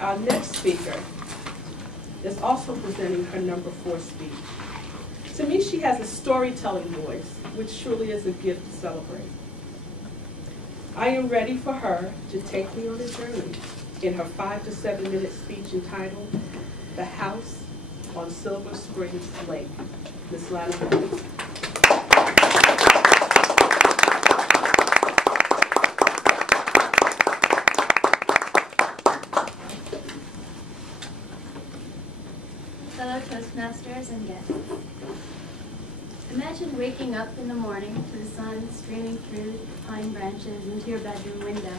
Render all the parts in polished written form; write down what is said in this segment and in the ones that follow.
Our next speaker is also presenting her number 4 speech. To me, she has a storytelling voice, which truly is a gift to celebrate. I am ready for her to take me on a journey in her 5 to 7 minute speech entitled, The House on Silver Springs Lake. Ms. Leena. Fellow Toastmasters and guests. Imagine waking up in the morning to the sun streaming through the pine branches into your bedroom window.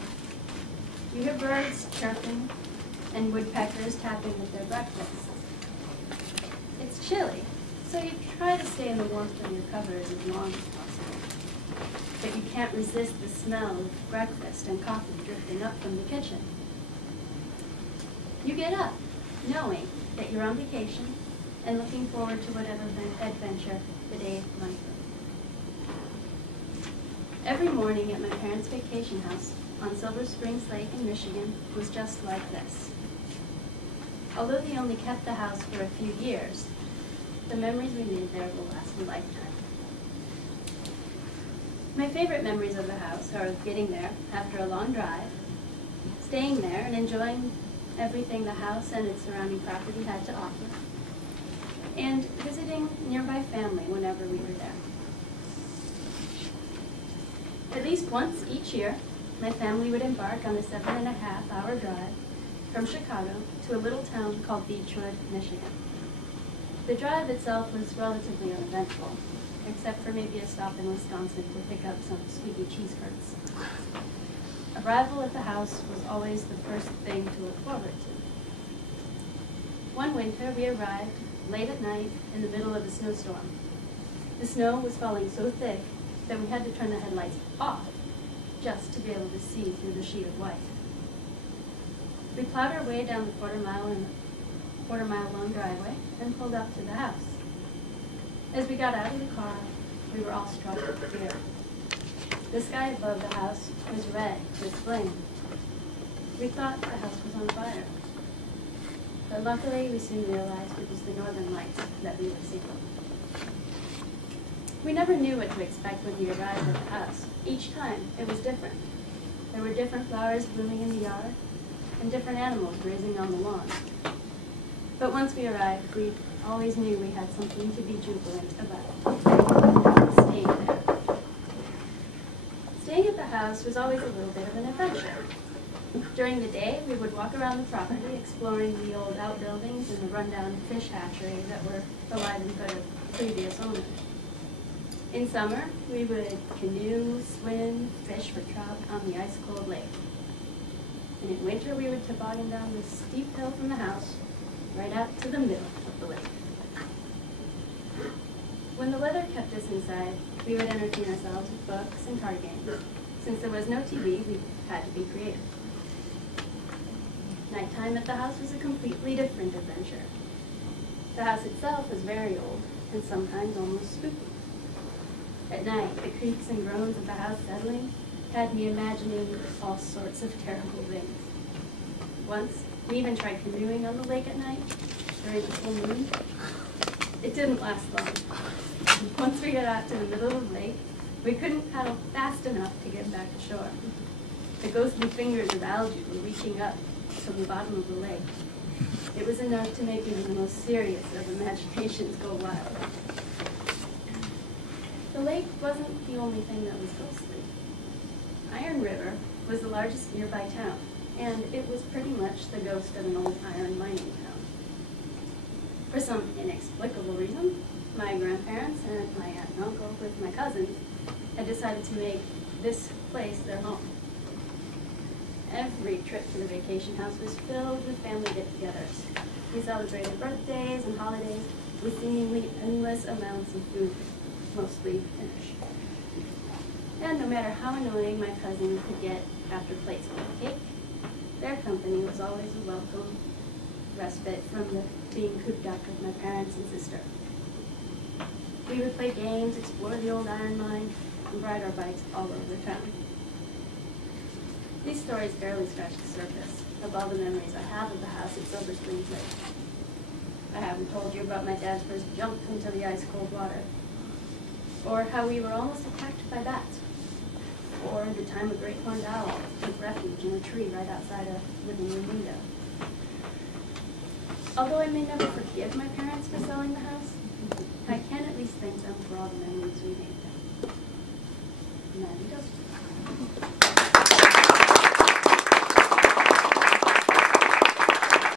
You hear birds chirping and woodpeckers tapping at their breakfast. It's chilly, so you try to stay in the warmth of your covers as long as possible. But you can't resist the smell of breakfast and coffee drifting up from the kitchen. You get up, knowing that you're on vacation and looking forward to whatever adventure the day might bring. Every morning at my parents' vacation house on Silver Springs Lake in Michigan was just like this. Although they only kept the house for a few years, the memories we made there will last a lifetime. My favorite memories of the house are getting there after a long drive, staying there and enjoying everything the house and its surrounding property had to offer, and visiting nearby family whenever we were there. At least once each year, my family would embark on a 7.5-hour drive from Chicago to a little town called Beechwood, Michigan. The drive itself was relatively uneventful, except for maybe a stop in Wisconsin to pick up some sweetie cheese curds. Arrival at the house was always the first thing to look forward to. One winter, we arrived late at night in the middle of a snowstorm. The snow was falling so thick that we had to turn the headlights off just to be able to see through the sheet of white. We plowed our way down the quarter-mile long driveway and pulled up to the house. As we got out of the car, we were all struck with fear. The sky above the house was red with flame. We thought the house was on fire. But luckily, we soon realized it was the northern lights that we were seeing. We never knew what to expect when we arrived at the house. Each time, it was different. There were different flowers blooming in the yard and different animals grazing on the lawn. But once we arrived, we always knew we had something to be jubilant about. Staying there. Staying at the house was always a little bit of an adventure. During the day, we would walk around the property exploring the old outbuildings and the rundown fish hatchery that were the livelihood of previous owners. In summer, we would canoe, swim, fish for trout on the ice-cold lake. And in winter, we would toboggan down this steep hill from the house right out to the middle of the lake. When the weather kept us inside, we would entertain ourselves with books and card games. Since there was no TV, we had to be creative. Nighttime at the house was a completely different adventure. The house itself was very old and sometimes almost spooky. At night, the creaks and groans of the house settling had me imagining all sorts of terrible things. Once, we even tried canoeing on the lake at night during the full moon. It didn't last long. Once we got out to the middle of the lake, we couldn't paddle fast enough to get back to shore. The ghostly fingers of algae were reaching up from the bottom of the lake. It was enough to make even the most serious of imaginations go wild. The lake wasn't the only thing that was ghostly. Iron River was the largest nearby town, and it was pretty much the ghost of an old iron mining town. For some inexplicable reason, my grandparents and my aunt and uncle with my cousins had decided to make this place their home. Every trip to the vacation house was filled with family get-togethers. We celebrated birthdays and holidays with seemingly endless amounts of food, mostly fish. And no matter how annoying my cousins could get after plates full of cake, their company was always a welcome respite from being cooped up with my parents and sister. We would play games, explore the old iron mine, and ride our bikes all over town. These stories barely scratch the surface. of all the memories I have of the house at Silver Springs Lake. I haven't told you about my dad's first jump into the ice-cold water, or how we were almost attacked by bats, or the time a great horned owl took refuge in a tree right outside a living room window. Although I may never forgive my parents for selling the house, I can at least thank them for all the memories we made.